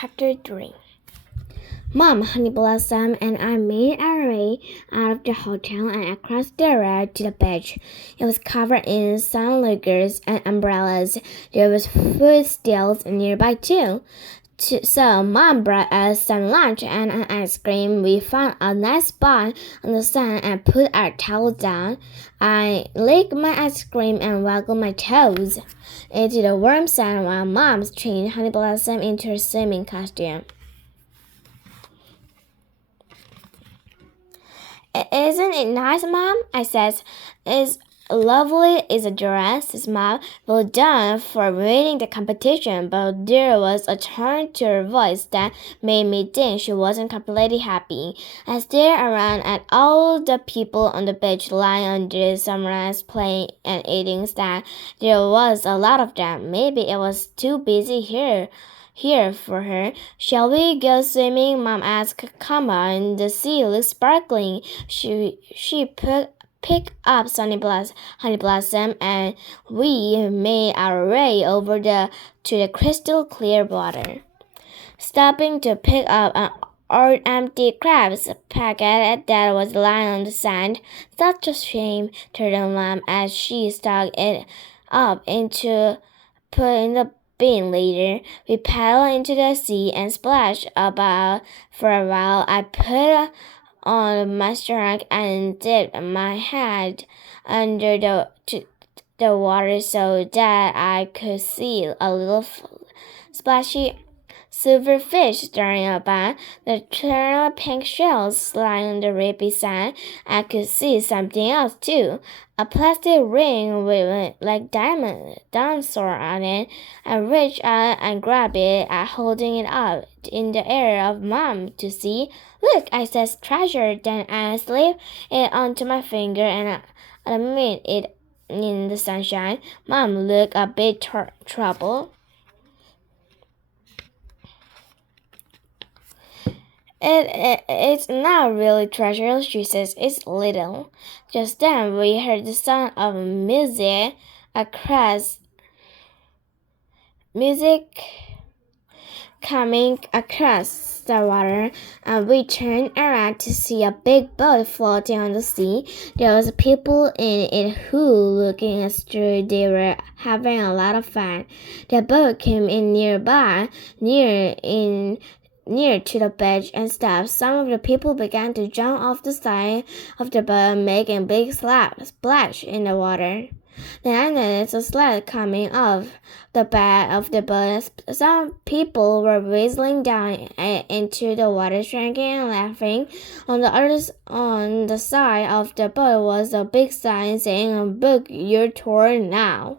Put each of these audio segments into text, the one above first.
Chapter 3. Mom, Honey Blossom, and I made our way out of the hotel and across the road to the beach. It was covered in sunlookers and umbrellas. There was food stalls nearby too. So Mom brought us some lunch and an ice cream. We found a nice spot on the sun and put our towels down. I licked my ice cream and waggled my toes into the warm sun while Mom changed Honey Blossom into her swimming costume. "Isn't it nice, Mom?" I said. "It's lovely, Isadora," says Mom. "Well done for winning the competition." But there was a turn to her voice that made me think she wasn't completely happy. I stared around at all the people on the beach lying under the sunrise playing and eating snacks. There was a lot of them. Maybe it was too busy here for her. "Shall we go swimming?" Mom asked. "Come on, the sea looks sparkling." She picked up Honey Blossom, and we made our way over to the crystal clear water, stopping to pick up an old empty crab's packet that was lying on the sand. "Such a shame," turtled Mom as she stuck it up into put in the bin later. We paddled into the sea and splashed about for a while. I put on my shark and dipped my head under the water so that I could see a little splashy silver fish stirring about. The eternal pink shells lying on the rippy sand. I could see something else too. A plastic ring with like dinosaur on it. I reached out and grabbed it, holding it up in the air of Mom to see. "Look," I said, "treasure." Then I slipped it onto my finger and admitted it in the sunshine. Mom looked a bit troubled. It's not really treasure," she says. "It's little." Just then we heard the sound of music coming across the water, and we turned around to see a big boat floating on the sea. There was people in it who, looking as though they were having a lot of fun. The boat came in near to the beach and stopped. Some of the people began to jump off the side of the boat, making a big splash in the water. Then I noticed a sled coming off the back of the boat. Some people were whistling down into the water, shrinking and laughing. On the side of the boat was a big sign saying, "Book your tour now."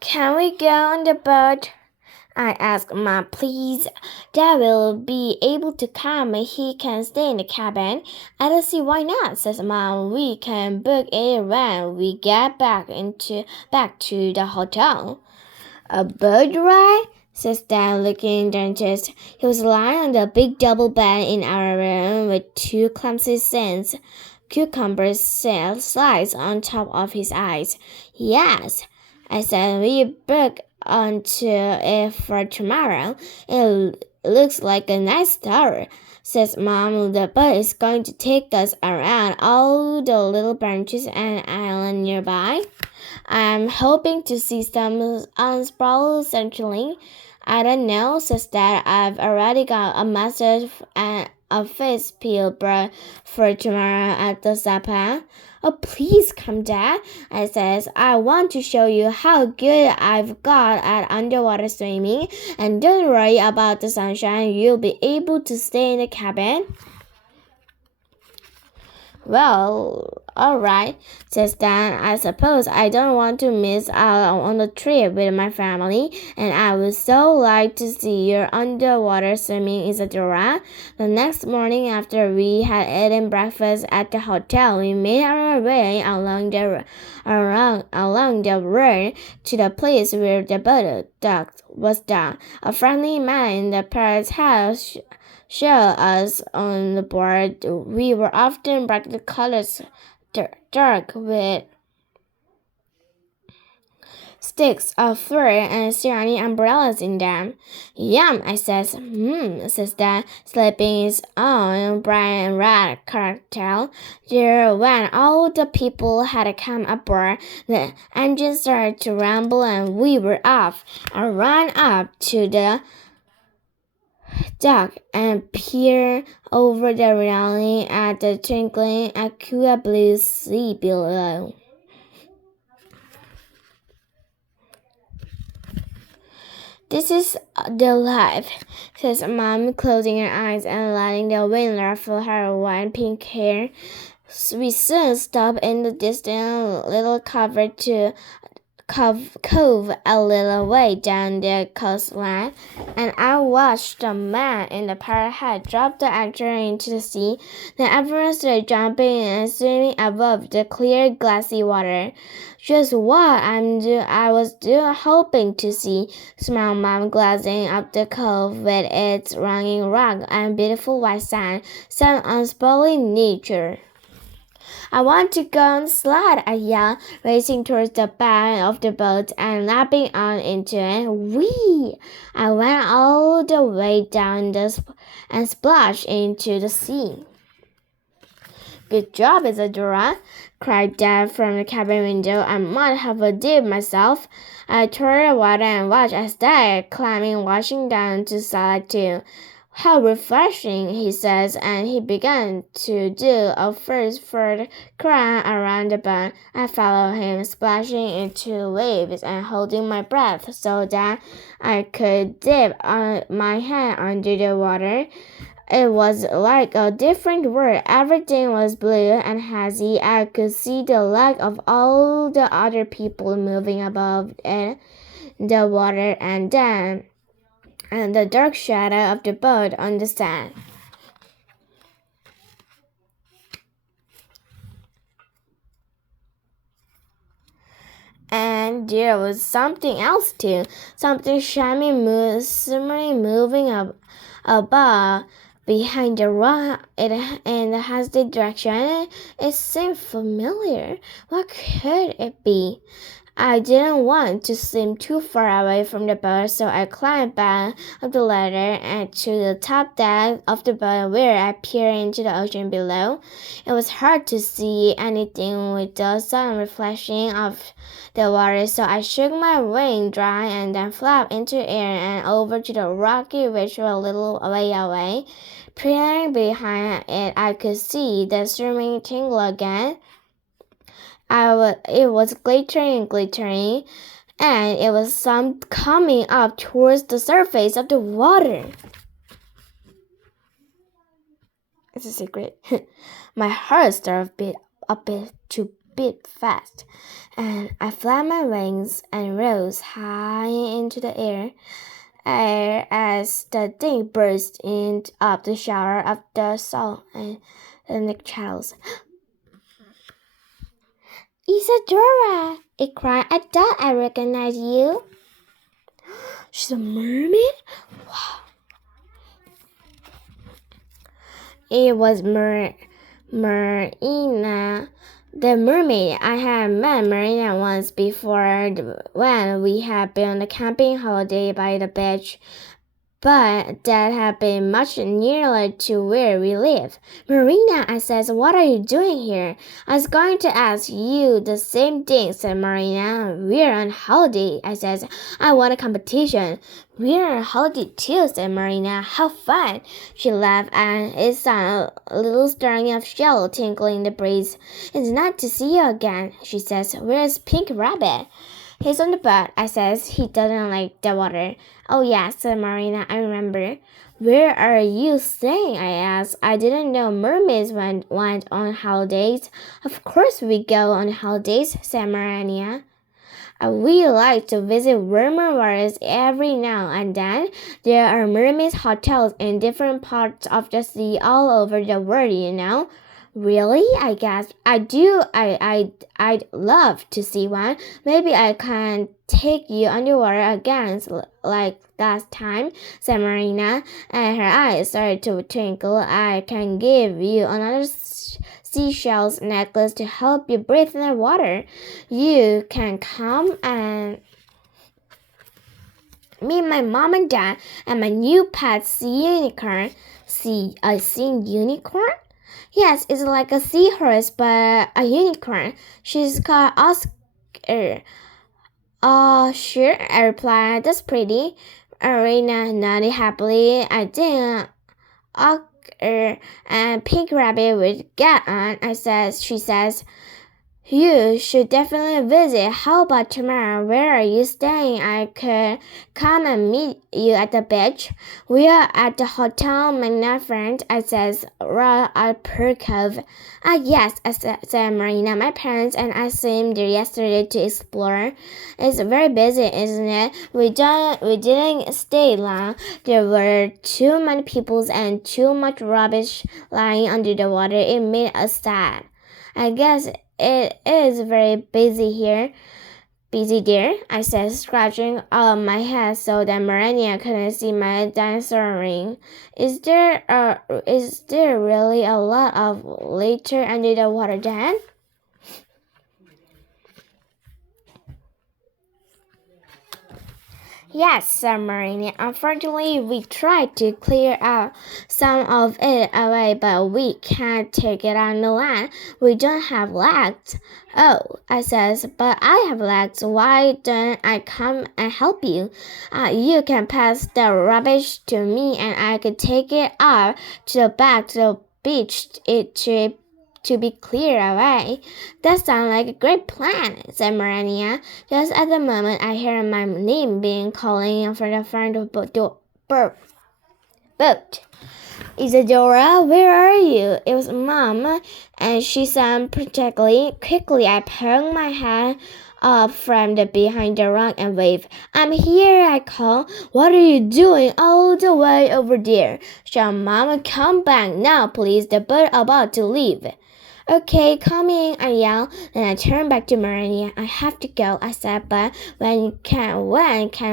"Can we go on the boat?" I asked Mom. "Please, Dad will be able to come. He can stay in the cabin." "I don't see why not," says Mom. "We can book it when we get back to the hotel." "A boat ride?" says Dad, looking dentist. He was lying on the big double bed in our room with two clumsy cucumber slides on top of his eyes. "Yes," I said. "We booked onto it for tomorrow. It looks like a nice story," says Mom. "The boat is going to take us around all the little branches and island nearby. I'm hoping to see some unspoiled century." "I don't know," says Dad. "I've already got a mustard and a fish peel brought for tomorrow at the Sapa." "Oh, please come, Dad," I says. "I want to show you how good I've got at underwater swimming. And don't worry about the sunshine. You'll be able to stay in the cabin." "Well, all right," says Dan. "I suppose I don't want to miss out on the trip with my family, and I would so like to see your underwater swimming, Isadora." The next morning, after we had eaten breakfast at the hotel, we made our way along the road to the place where the boat dock was docked. A friendly man in the parrot's house showed us on the board we were often brightly colored, dark with sticks of fruit and tiny umbrellas in them. Yum, I says. Says Dad, slipping his own bright red cocktail. There, when all the people had come aboard, the engine started to rumble and we were off. I ran up to the dock and peered over the railing at the twinkling aqua blue sea below. This is the life, says Mom, closing her eyes and letting the wind ruffle her white pink hair. We soon stopped in the distant little cove a little way down the coastline, and I watched the man in the pirate hat drop the anchor into the sea. Then everyone started jumping and swimming above the clear, glassy water. Just what I was hoping to see, smiled Mom, glancing up the cove with its running rock and beautiful white sand, some unspoiled nature. I want to go on the slide, I yelled, racing towards the back of the boat and lapping on into it. Whee! I went all the way down and splashed into the sea. Good job, Isadora, cried Dad from the cabin window. I might have a dip myself. I turned the water and watched as Dad climbing, washing down to slide too. How refreshing, he says, and he began to do a first foot crawl around the boat. I followed him, splashing into waves and holding my breath so that I could dip my hand under the water. It was like a different world. Everything was blue and hazy. I could see the legs of all the other people moving above it, the water, and the dark shadow of the boat on the sand. And there was something else too, something shiny, shimmering, moving above behind the rock in the hazy direction. It seemed familiar. What could it be? I didn't want to seem too far away from the boat, so I climbed back up the ladder and to the top deck of the boat where I peered into the ocean below. It was hard to see anything with the sun reflection off the water, so I shook my wing dry and then flapped into air and over to the rocky ridge a little way away. Peering behind it, I could see the swimming tingle again. It was glittering, and it was some coming up towards the surface of the water. It's a secret. My heart started a bit to beat fast, and I flapped my wings and rose high into the air as the thing burst up the shower of the salt and the channels. Isadora, it cried. I thought I recognized you. She's a mermaid? Wow. It was Marina, the mermaid. I had met Marina once before when we had been on a camping holiday by the beach, but that had been much nearer to where we live. Marina, I says, what are you doing here? I was going to ask you the same thing, said Marina. We're on holiday, I says. I want a competition. We're on holiday too, said Marina. How fun. She laughed and it sounded a little stirring of shell tinkling in the breeze. It's nice to see you again, she says. Where's Pink Rabbit? He's on the boat, I says. He doesn't like the water. Oh, yeah, said Marina, I remember. Where are you staying? I asked. I didn't know mermaids went on holidays. Of course we go on holidays, said Marina. We like to visit warmer waters every now and then. There are mermaid hotels in different parts of the sea all over the world, you know. Really? I gasped. I do. I'd love to see one. Maybe I can take you underwater again, like last time, said Marina, and her eyes started to twinkle. I can give you another seashells necklace to help you breathe in the water. You can come and meet my mom and dad and my new pet sea unicorn. Sea unicorn? Yes, it's like a seahorse but a unicorn. She's called Oscar. Oh, sure, I replied. That's pretty. Arena nodded happily. I think Oscar and Pink Rabbit would get on. She says, you should definitely visit. How about tomorrow? Where are you staying? I could come and meet you at the beach. We are at the Hotel Magnificent, I says, right at Pearl Cove. Yes, said Marina. My parents and I swam there yesterday to explore. It's very busy, isn't it? We didn't stay long. There were too many people and too much rubbish lying under the water. It made us sad. I guess it is very busy here. Busy there, I said, scratching all of my head so that Marina couldn't see my dinosaur ring. Is there really a lot of litter under the water then? Yes, said Marina. Unfortunately, we tried to clear out some of it away, but we can't take it on the land. We don't have legs. Oh, I says, but I have legs. Why don't I come and help you? You can pass the rubbish to me, and I could take it out to the back to the beach to be cleared away. That sounds like a great plan, said Marina. Just at the moment, I hear my name being calling from the front of the boat. Isadora, where are you? It was Mom, and she said practically. Quickly, I pulled my head up from behind the rock and waved. I'm here, I called. What are you doing all the way over there? Shall Mama come back now, please? The boat about to leave. Okay, come in, I yelled. Then I turned back to Marina. I have to go, I said, but when can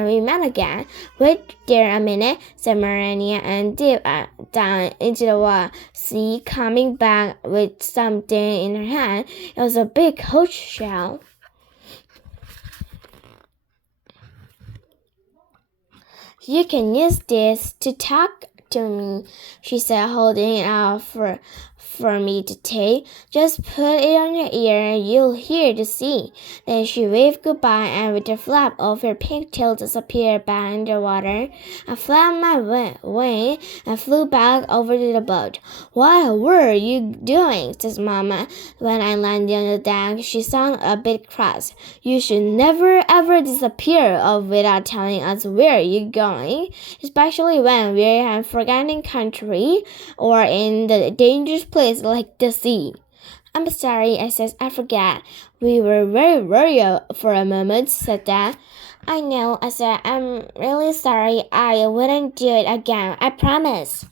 we meet again? Wait there a minute, said Marina, and dipped down into the water. See, coming back with something in her hand. It was a big coach shell. You can use this to talk to me, she said, holding it out for me to take. Just put it on your ear and you'll hear the sea. Then she waved goodbye and with a flap of her pigtail disappeared back in the water. I flapped my wing and flew back over to the boat. What were you doing? Says Mama. When I landed on the deck, she sounded a bit cross. You should never ever disappear without telling us where you're going, especially when we're in a forgotten country or in the dangerous place like the sea. I'm sorry, I said. I forgot. We were very worried for a moment, said Dad. I know, I said. I'm really sorry. I wouldn't do it again. I promise.